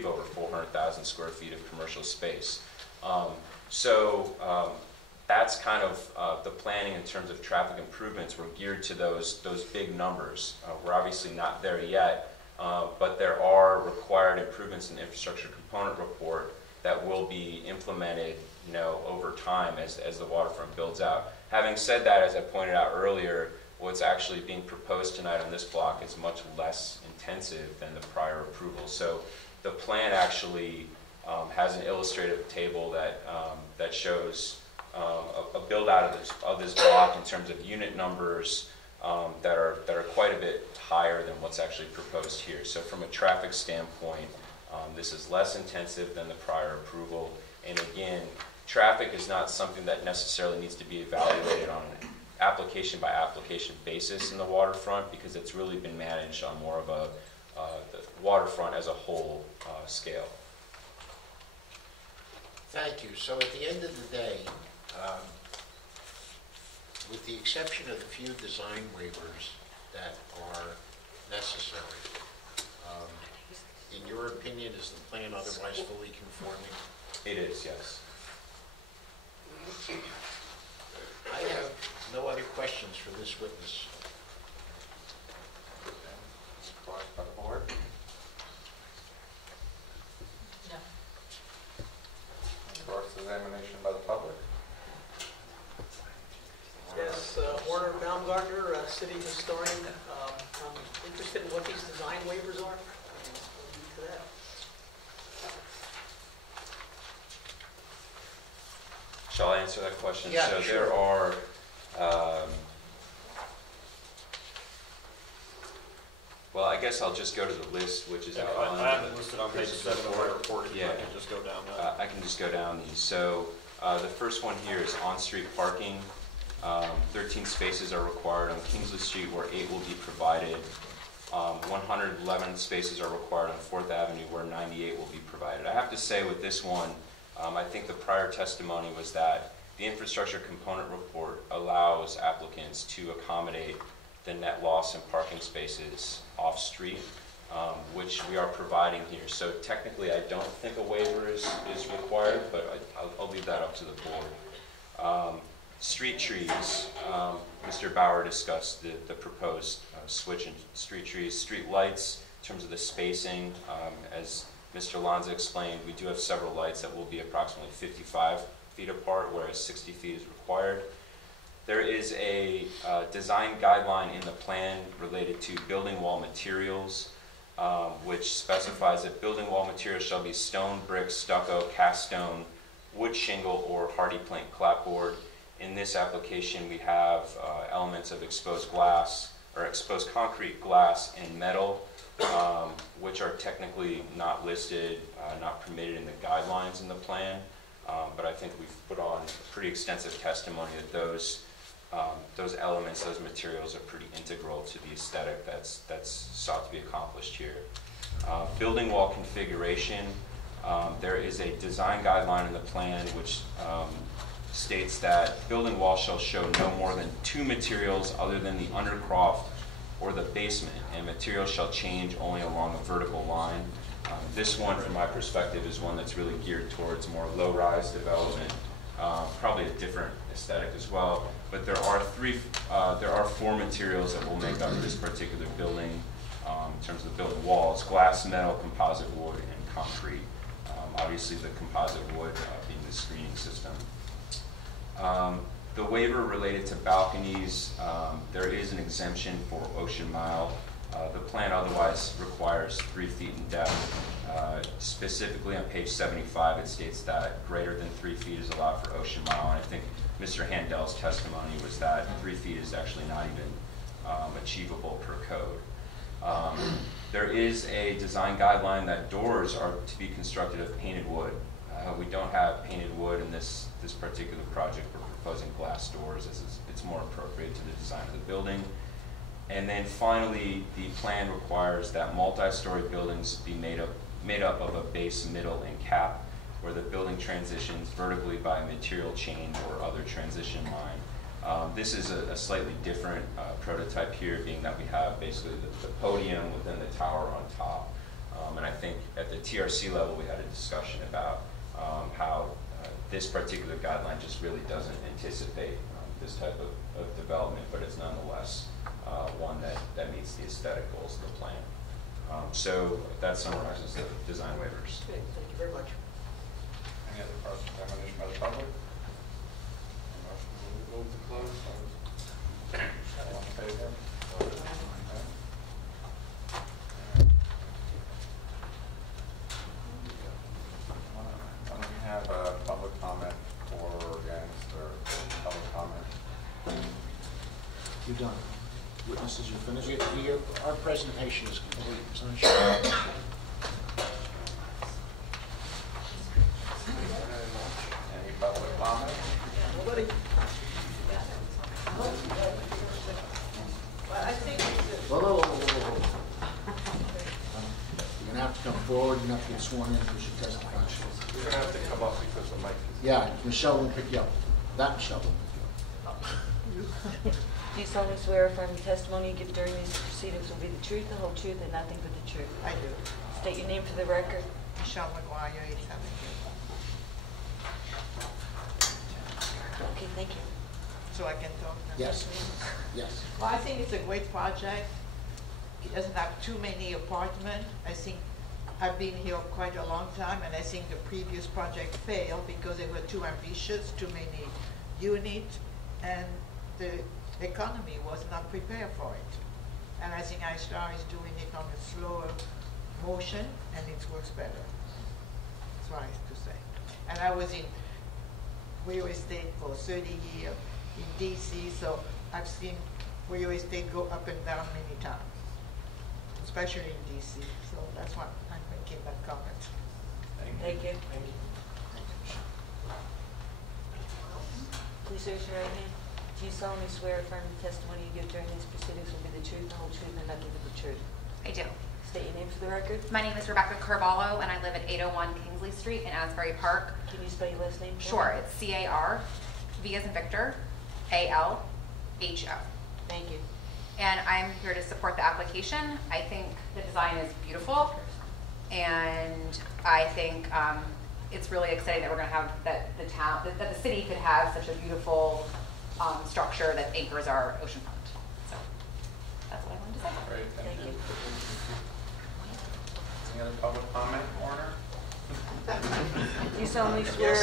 over 400,000 square feet of commercial space. That's kind of the planning in terms of traffic improvements. We're geared to those big numbers. We're obviously not there yet, but there are required improvements in the infrastructure component report that will be implemented, over time as the waterfront builds out. Having said that, as I pointed out earlier, what's actually being proposed tonight on this block is much less intensive than the prior approval. So the plan actually has an illustrative table that shows a build out of this block in terms of unit numbers that are quite a bit higher than what's actually proposed here. So from a traffic standpoint, this is less intensive than the prior approval. And again, traffic is not something that necessarily needs to be evaluated on an application by application basis in the waterfront, because it's really been managed on more of the waterfront as a whole scale. Thank you. So at the end of the day, with the exception of the few design waivers that are necessary, in your opinion, is the plan otherwise fully conforming? It is, yes. I have no other questions for this witness. Questions by the board? No. Cross-examination by the public? Yes, Warner Baumgartner, city historian. I'm interested in what these design waivers are. What lead to that? Shall I answer that question? Yeah, so sure. there are, well, I guess I'll just go to the list, which is outlined. I have it listed on page 7 of our report. If I can just go down that. I can just go down these. So the first one here is on-street parking. 13 spaces are required on Kingsley Street, where 8 will be provided. 111 spaces are required on 4th Avenue, where 98 will be provided. I have to say with this one, I think the prior testimony was that the infrastructure component report allows applicants to accommodate the net loss in parking spaces off-street, which we are providing here. So technically, I don't think a waiver is required, but I'll leave that up to the board. Street trees, Mr. Bauer discussed the proposed switch in street trees. Street lights, in terms of the spacing, as Mr. Lanza explained, we do have several lights that will be approximately 55 feet apart, whereas 60 feet is required. There is a design guideline in the plan related to building wall materials, which specifies that building wall materials shall be stone, brick, stucco, cast stone, wood shingle, or hardy plank clapboard. In this application, we have elements of exposed glass, or exposed concrete, glass, and metal, which are technically not listed, not permitted in the guidelines in the plan. But I think we've put on pretty extensive testimony that those elements, those materials are pretty integral to the aesthetic that's sought to be accomplished here. Building wall configuration, there is a design guideline in the plan which states that building wall shall show no more than 2 materials other than the undercroft or the basement, and materials shall change only along a vertical line. This one, from my perspective, is one that's really geared towards more low-rise development, probably a different aesthetic as well. But there are 4 materials that will make up this particular building in terms of the building walls: glass, metal, composite wood, and concrete. Obviously, the composite wood being the screening system. The waiver related to balconies, there is an exemption for Ocean Mile. The plan otherwise requires 3 feet in depth. Specifically on page 75, it states that greater than 3 feet is allowed for Ocean Mile, and I think Mr. Handel's testimony was that 3 feet is actually not even achievable per code. There is a design guideline that doors are to be constructed of painted wood. We don't have painted wood in this particular project. We're proposing glass doors as it's more appropriate to the design of the building. And then finally, the plan requires that multi-story buildings be made up of a base, middle, and cap, where the building transitions vertically by material change or other transition line. This is a slightly different prototype here, being that we have basically the podium within the tower on top. And I think at the TRC level, we had a discussion about how this particular guideline just really doesn't anticipate this type of development, but it's nonetheless one that meets the aesthetic goals of the plan. So that summarizes the design waivers. Okay, thank you very much. Any other cross-examination by the public? Motion to move to close. All in favor? Okay. Why don't we have a public comment for or against, or public comment? You're done. Witnesses, you're finished? Our presentation is complete. It's not sure. Any public comment? Nobody? Whoa. You're gonna have to come forward, you're gonna have to get sworn in because you testify. You're gonna have to come up because the mic is. Yeah, Michelle will pick you up. That Michelle will pick you up. Do you solemnly swear or affirm the testimony you give during these proceedings will be the truth, the whole truth, and nothing but the truth? I do. State your name for the record. Michelle McGuire, 872. Okay, thank you. So I can talk now? Yes, yes. Well, I think it's a great project. It doesn't have too many apartments. I think I've been here quite a long time, and I think the previous project failed because they were too ambitious, too many units, and the economy was not prepared for it. And I think iStar is doing it on a slower motion, and it works better. That's what I have to say. And I was in real estate for 30 years in DC, so I've seen real estate go up and down many times, especially in DC. So that's why I'm making that comment. Thank you. Please raise your right hand. Do you solemnly swear or affirm the testimony you give during these proceedings will be the truth, the whole truth, and nothing but the truth? I do. State your name for the record. My name is Rebecca Carvalho, and I live at 801 Kingsley Street in Asbury Park. Can you spell your last name? Sure, it's C-A-R, V as in Victor, A-L-H-O. Thank you. And I'm here to support the application. I think the design is beautiful, and I think it's really exciting that we're going to have that the city could have such a beautiful structure that anchors our oceanfront. So that's what I wanted to say. Great, thank Thank you. you. Any other public comment, Warner? Do you solemnly swear?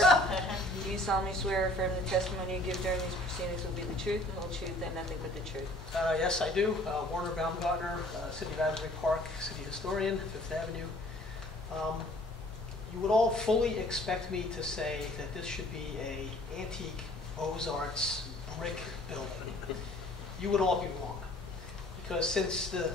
Do you solemnly swear or affirm the testimony you give during these proceedings will be the truth, the whole truth, and nothing but the truth? Yes, I do. Warner Baumgartner, City of Asbury Park, City Historian, Fifth Avenue. You would all fully expect me to say that this should be a antique Beaux-Arts brick building. You would all be wrong. Because since the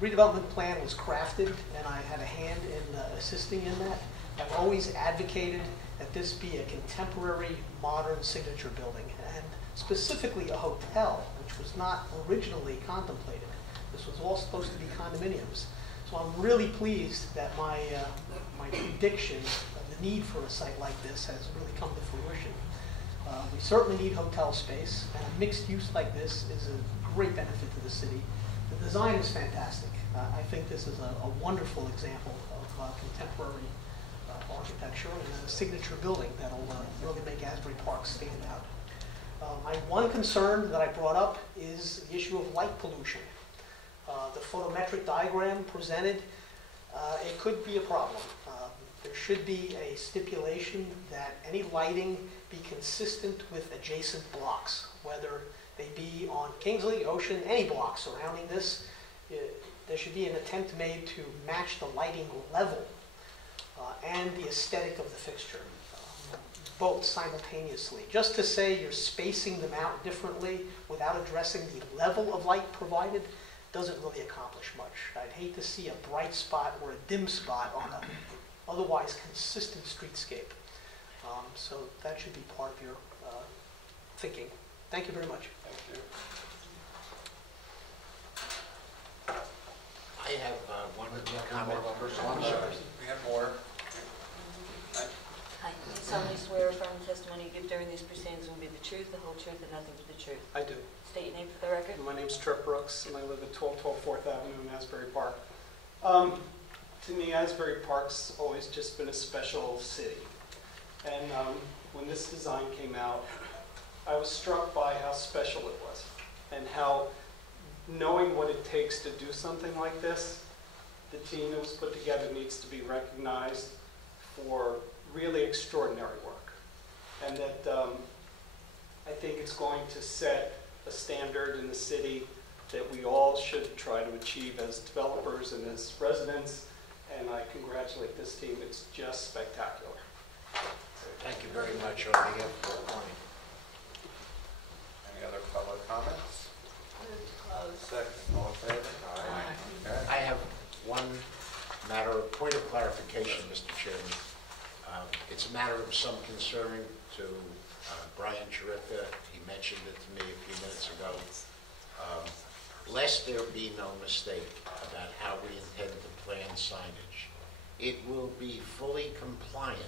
redevelopment plan was crafted and I had a hand in assisting in that, I've always advocated that this be a contemporary, modern signature building, and specifically a hotel, which was not originally contemplated. This was all supposed to be condominiums. So I'm really pleased that my prediction of the need for a site like this has really come to fruition. We certainly need hotel space, and a mixed use like this is a great benefit to the city. The design is fantastic. I think this is a wonderful example of contemporary architecture and a signature building that will really make Asbury Park stand out. My one concern that I brought up is the issue of light pollution. The photometric diagram presented, it could be a problem. There should be a stipulation that any lighting be consistent with adjacent blocks, whether they be on Kingsley, Ocean, any block surrounding this. There should be an attempt made to match the lighting level and the aesthetic of the fixture, both simultaneously. Just to say you're spacing them out differently without addressing the level of light provided doesn't really accomplish much. I'd hate to see a bright spot or a dim spot on an otherwise consistent streetscape. So that should be part of your thinking. Thank you very much. Thank you. I have one comment. We have more. Hi. Do you solemnly swear or affirm the testimony you give during these proceedings will be the truth, the whole truth, and nothing but the truth? I do. State your name for the record. My name's Trip Brooks, and I live at 1212 4th Avenue in Asbury Park. To me, Asbury Park's always just been a special city. And when this design came out, I was struck by how special it was and how, knowing what it takes to do something like this, the team that was put together needs to be recognized for really extraordinary work. And that I think it's going to set a standard in the city that we all should try to achieve as developers and as residents. And I congratulate this team. It's just spectacular. Thank you very much on behalf of the county. Any other public comments? Move to close. Second, all in favor? Okay. I have one matter of point of clarification, Mr. Chairman. It's a matter of some concern to Brian Chirica. He mentioned it to me a few minutes ago. Lest there be no mistake about how we intend to plan signage, it will be fully compliant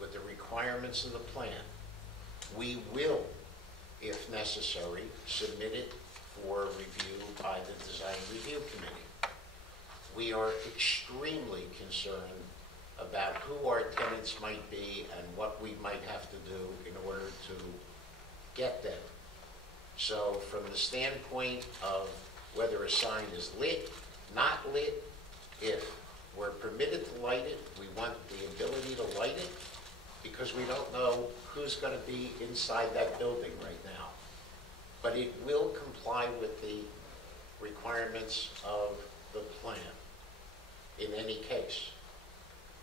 with the requirements of the plan. We will, if necessary, submit it for review by the Design Review Committee. We are extremely concerned about who our tenants might be and what we might have to do in order to get them. So from the standpoint of whether a sign is lit, not lit, if we're permitted to light it, we want the ability to light it because we don't know who's going to be inside that building right now. But it will comply with the requirements of the plan in any case.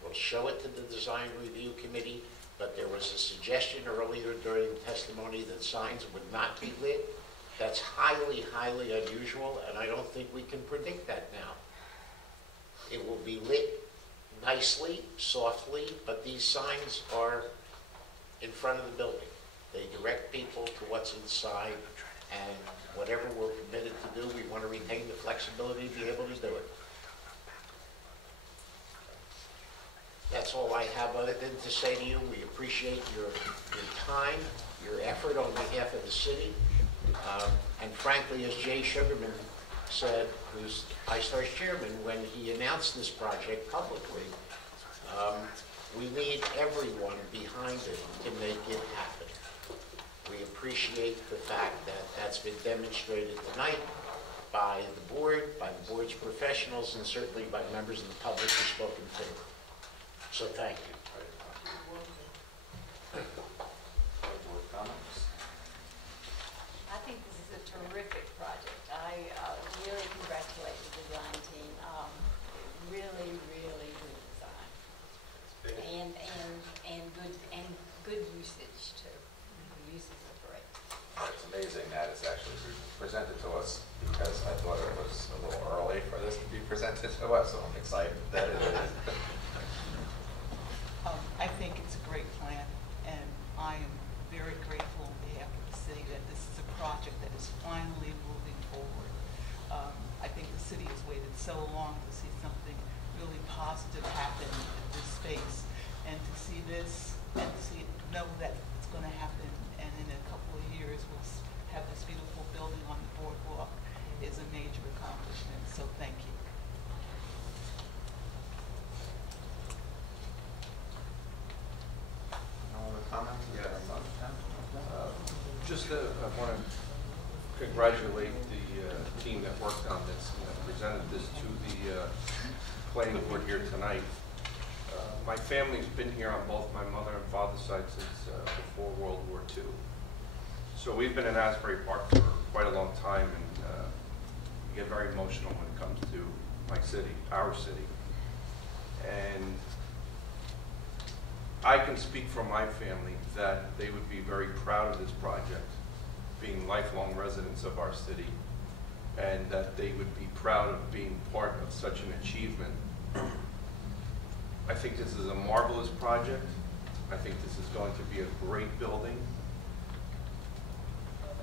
We'll show it to the Design Review Committee, but there was a suggestion earlier during testimony that signs would not be lit. That's highly, highly unusual, and I don't think we can predict that now. It will be lit nicely, softly, but these signs are in front of the building. They direct people to what's inside, and whatever we're permitted to do, we want to retain the flexibility to be able to do it. That's all I have other than to say to you, we appreciate your time, your effort on behalf of the city. And frankly, as Jay Sugarman said, who's iStar's chairman, when he announced this project publicly, we need everyone behind it to make it happen. We appreciate the fact that that's been demonstrated tonight by the board, by the board's professionals, and certainly by members of the public who spoke in favor. So thank you. Board comments? I think this is a terrific project. I really congratulate the design team. Really, really good design. And good usage too. The uses are great. It's amazing that it's actually presented to us because I thought it was a little early for this to be presented to us, so I'm excited that it is. I think it's a great plan, and I am very grateful on behalf of the city that this is a project that is finally moving forward. I think the city has waited so long to see something really positive happen in this space, and to see this and know that it's going to happen, and in a couple of years we'll have this beautiful building on the boardwalk is a major accomplishment. So thank you. Comments? Yeah. I want to congratulate the team that worked on this and presented this to the planning board here tonight. My family's been here on both my mother and father's side since before World War II. So we've been in Asbury Park for quite a long time, and we get very emotional when it comes to my city, our city. And I can speak for my family that they would be very proud of this project, being lifelong residents of our city, and that they would be proud of being part of such an achievement. I think this is a marvelous project. I think this is going to be a great building.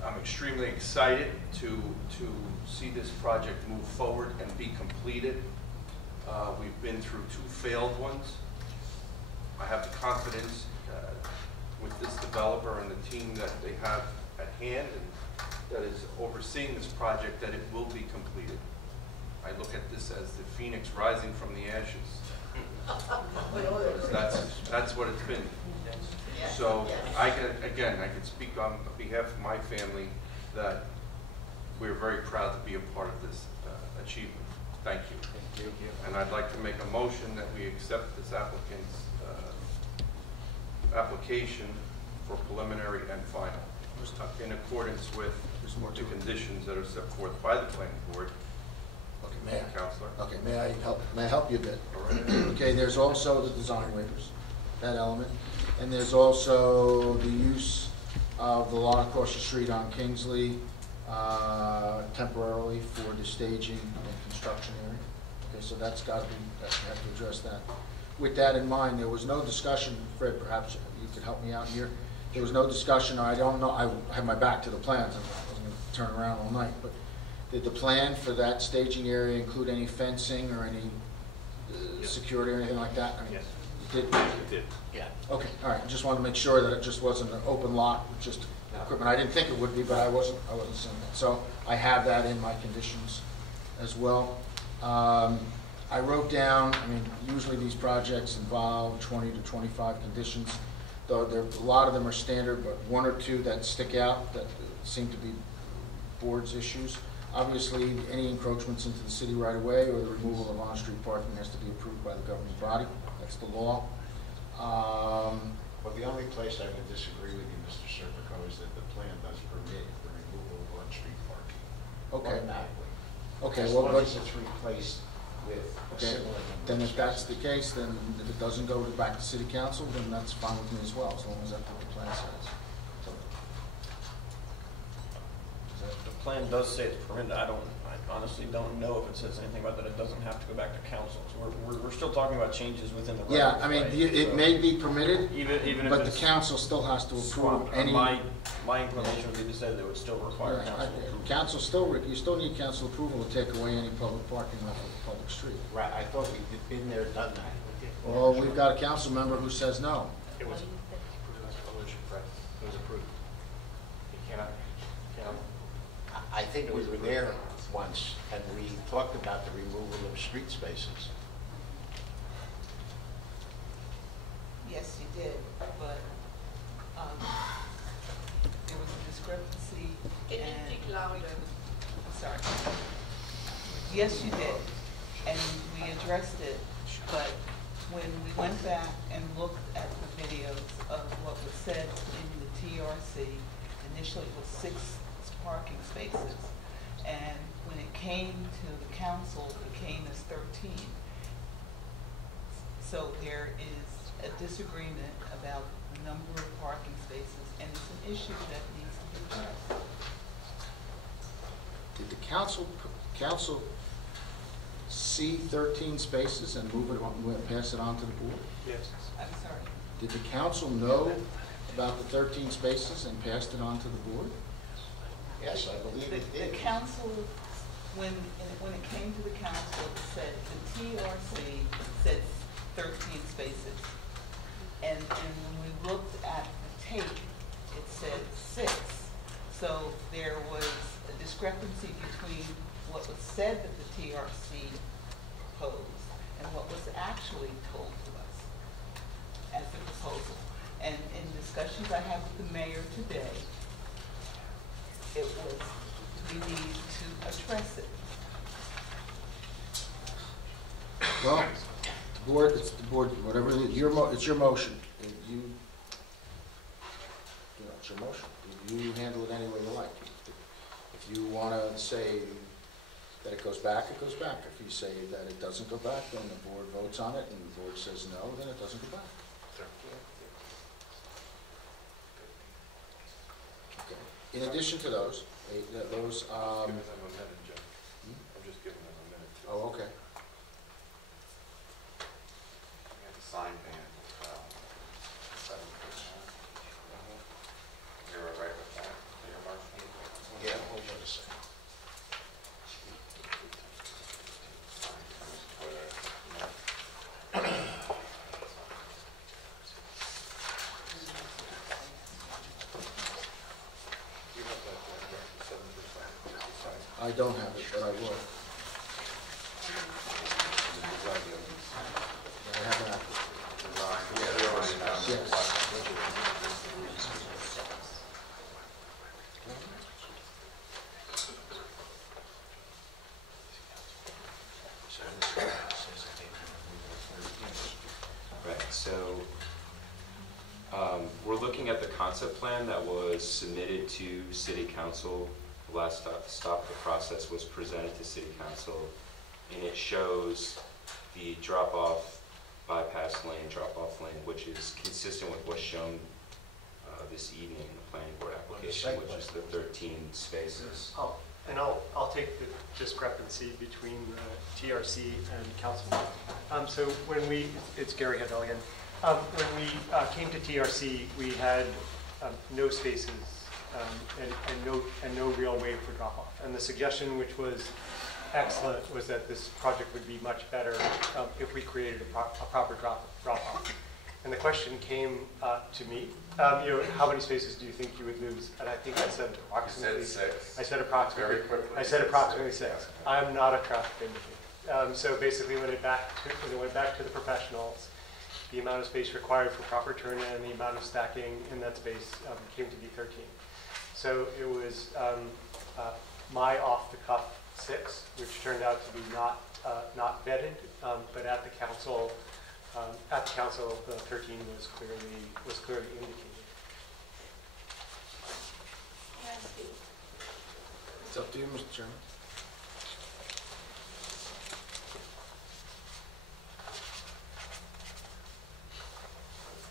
I'm extremely excited to see this project move forward and be completed. We've been through 2 failed ones. I have the confidence with this developer and the team that they have at hand and that is overseeing this project that it will be completed. I look at this as the phoenix rising from the ashes. That's what it's been. So I can speak on behalf of my family that we're very proud to be a part of this achievement. Thank you. Thank you. And I'd like to make a motion that we accept this applicant's application for preliminary and final, in accordance with the conditions that are set forth by the planning board. Okay, may I? Counselor. Okay, may I help you a bit? Okay, there's also the design waivers, that element, and there's also the use of the lot across the street on Kingsley temporarily for the staging and construction area. Okay, so that's got to be, you have to address that. With that in mind, there was no discussion, Fred, perhaps you could help me out here. There was no discussion, I don't know, I have my back to the plans, I wasn't going to turn around all night, but did the plan for that staging area include any fencing or any security or anything like that? I mean, Yes. It did? It did. Yeah. Okay, all right, just wanted to make sure that it just wasn't an open lot with just equipment. I didn't think it would be, but I wasn't seeing that. So I have that in my conditions as well. I wrote down, I mean, usually these projects involve 20 to 25 conditions. Though a lot of them are standard, but one or two that stick out that seem to be board's issues. Obviously, any encroachments into the city right away or the removal of on-street parking has to be approved by the governing body. That's the law. Well, the only place I would disagree with you, Mr. Serpico, is that the plan does permit the removal of on-street parking. Okay. Automatically. Okay, As well, long but, as it's replaced with a okay, similar number. then of if that's the spaces. case, then if it doesn't go back to city council, then that's fine with me as well, as long as that's what the plan says. So, The plan does say it's permitted. I honestly don't know if it says anything about that it doesn't have to go back to council. So we're still talking about changes within the. yeah, regs, I mean, right? it So may be permitted, even if but the it's council still has to approve swamped, any. my inclination would be to say that it would still require Yeah, council approval. council still, you still need council approval to take away any public parking off of the public street. Right, I thought we'd been there, done that. Well, we've got a council member who says no. It was approved as a resolution, Fred. It was approved. You cannot. I think we were there once, and we talked about the removal of street spaces. Yes, you did, but there was a discrepancy. Can you and speak louder? I'm sorry. Yes, you did, and we addressed it, but when we went back and looked at the videos of what was said in the TRC, initially it was 6 parking spaces, and when it came to the council, it came as 13. So there is a disagreement about the number of parking spaces, and it's an issue that needs to be addressed. Did the council see 13 spaces and move it on, pass it on to the board? Yes. I'm sorry. Did the council know about the 13 spaces and passed it on to the board? Yes, I believe it The did. council, when it came to the council, it said, the TRC said 13 spaces. And when we looked at the tape, it said 6. So there was a discrepancy between what was said that the TRC proposed and what was actually told to us as a proposal. And in discussions I had with the mayor today, it was, we need to address it. Well, the board, it's the board, whatever, it's your motion. If you know, it's your motion. You handle it any way you like. If you want to say that it goes back, it goes back. If you say that it doesn't go back, then the board votes on it, and the board says no, then it doesn't go back. Okay. In addition to those, I'm just giving them a minute, Joe. I'm just giving them a minute. oh, okay. We have the sign ban as well. 7%. You're all right with that? Your motion? Yeah, hold on a second. You have that, 7%. I don't have it, but I will. We're looking at the concept plan that was submitted to City Council. The last stop the process was presented to City Council, and it shows the drop-off bypass lane, drop-off lane, which is consistent with what's shown this evening in the planning board application, which is the 13 spaces. I'll take the discrepancy between TRC and council. So it's Gary Hedel again. When we came to TRC, we had no spaces and no real way for drop-off. And the suggestion, which was excellent, was that this project would be much better if we created a proper drop-off. And the question came to me, how many spaces do you think you would lose? And I think I said approximately. You said 6. I said approximately. Very quickly. I said approximately 6. I'm not a traffic engineer. So basically, when it went back to the professionals, the amount of space required for proper turn-in and the amount of stacking in that space came to be 13. So it was my off-the-cuff 6, which turned out to be not vetted, but at the council, the 13 was clearly indicated. It's up to you, Mr. Chairman.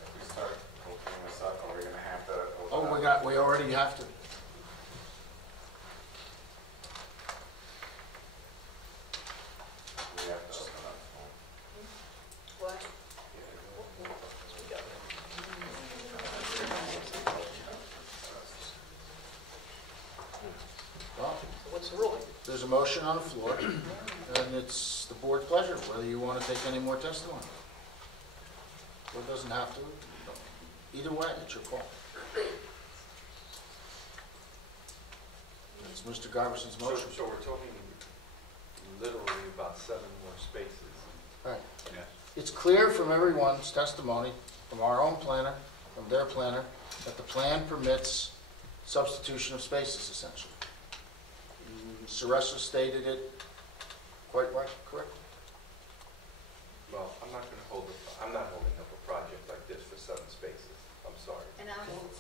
If we start opening this up, are we going to have to open up? We already have to. We have to open up. What? Well, What's the ruling? there's a motion on the floor, and it's the board's pleasure whether you want to take any more testimony. Board doesn't have to. Either way, it's your call. It's Mr. Garberson's motion. So we're talking literally about 7 more spaces. Right. Yes. It's clear from everyone's testimony, from our own planner, from their planner, that the plan permits substitution of spaces, essentially. Suressa stated it quite right, correct? Well, I'm not holding up a project like this for 7 spaces. I'm sorry. And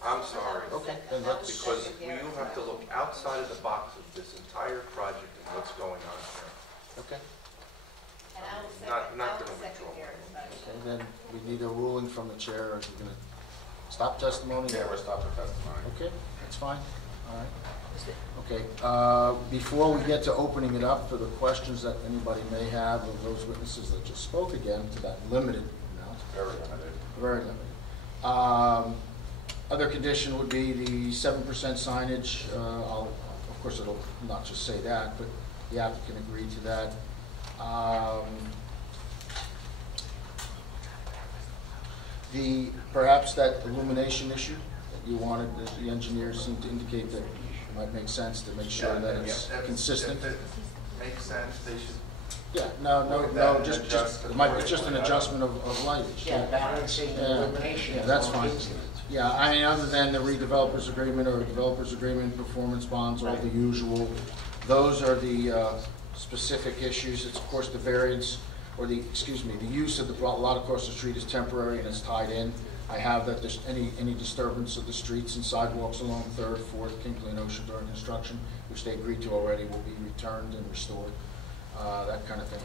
I'm sorry. Okay, then let's- Because you have to look outside of the box of this entire project and what's going on here. Okay. And I will Not second gonna withdraw. Gary's motion. Okay, then we need a ruling from the chair. Are you going to stop testimony? Yeah, we're stopping testimony. Okay, that's fine. All right. Okay, before we get to opening it up for the questions that anybody may have of those witnesses that just spoke again, to that limited amount. Very limited. Very limited. Other condition would be the 7% signage. Of course, it'll not just say that, but the applicant agreed to that. Perhaps that illumination issue that you wanted, the engineers seemed to indicate that it might make sense to make sure that it's consistent. If it makes sense, they should. Yeah, it might be just an adjustment of lightage. Yeah, balancing the illumination. Yeah, that's fine. Yeah, I mean, other than the redevelopers agreement or developers agreement, performance bonds, all the usual, those are the specific issues. It's of course the variance, or the use of the lot across the street is temporary and it's tied in. I have that there's any disturbance of the streets and sidewalks along 3rd, 4th, Kinkley and Ocean during construction, which they agreed to already, will be returned and restored, that kind of thing.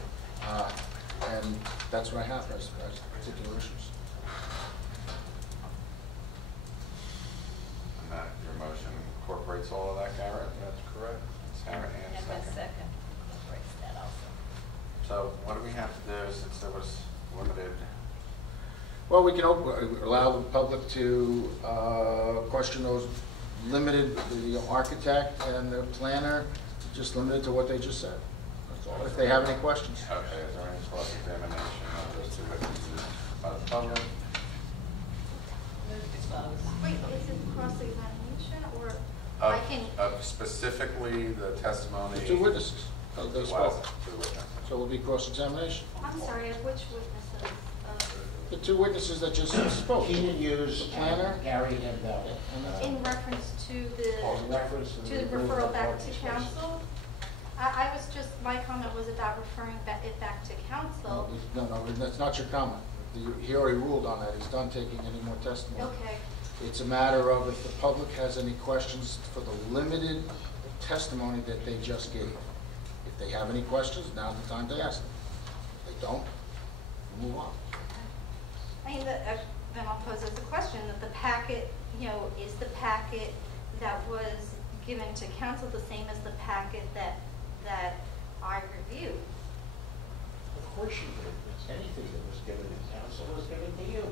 And that's what I have as particular issues. And that your motion incorporates all of that, Garrett? That's correct. Sarah, and And my second. second incorporates that also. So what do we have to do since there was limited? Well, we can allow the public to question those limited, the architect and the planner, just limited to what they just said. That's all, if they have any questions. Okay, is there any cross-examination of those 2 witnesses by the public? Wait, is it cross-examination or I can? Of specifically the testimony? The 2 witnesses, they spoke. 2 witnesses. So it will be cross-examination. I'm sorry, which witnesses? The 2 witnesses that just spoke. Keenan Hughes The planner. and Gary Hedel. In reference to In the, reference to the referral back to council? I was just, my comment was about referring it back to council. No, that's not your comment. He already ruled on that. He's done taking any more testimony. Okay. It's a matter of if the public has any questions for the limited testimony that they just gave. If they have any questions, now's the time to ask them. If they don't, we'll move on. I mean, then I'll pose as a question that the packet, you know, is the packet that was given to council the same as the packet that I reviewed? Of course you did. Anything that was given to council was given to you.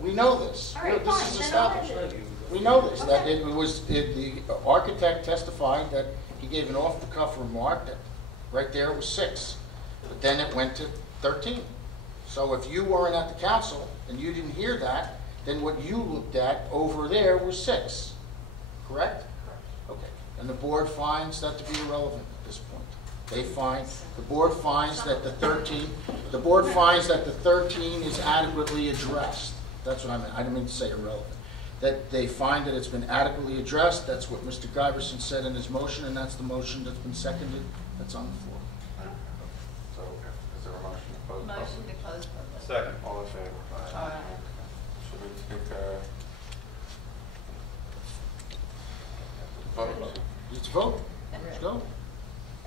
We know this. All right, This fine, is then established. I'll end it. We know this, that Okay. it was, the architect testified that he gave an off-the-cuff remark that right there it was 6, but then it went to 13. So if you weren't at the council and you didn't hear that, then what you looked at over there was 6, correct? Correct. Okay, and the board finds that to be irrelevant at this point. The board finds that the 13 is adequately addressed. That's what I meant. I didn't mean to say irrelevant. That they find that it's been adequately addressed. That's what Mr. Giverson said in his motion, and that's the motion that's been seconded. That's on the floor. So, is there a motion to close? Motion to close public. Second. All in favor? Should we take vote? Let's vote. Let's go.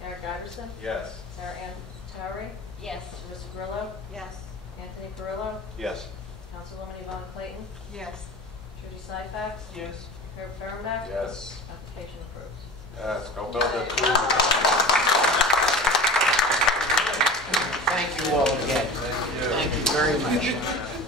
Eric Iverson? Yes. Sarah Ann Towery? Yes. Marissa Grillo? Yes. Anthony Carrillo? Yes. Councilwoman Yvonne Clayton? Yes. Trudy Syfax? Yes. Herb Fehrenbach? Yes. Application approved. Yes, go build it. Thank you all again. Thank you very much.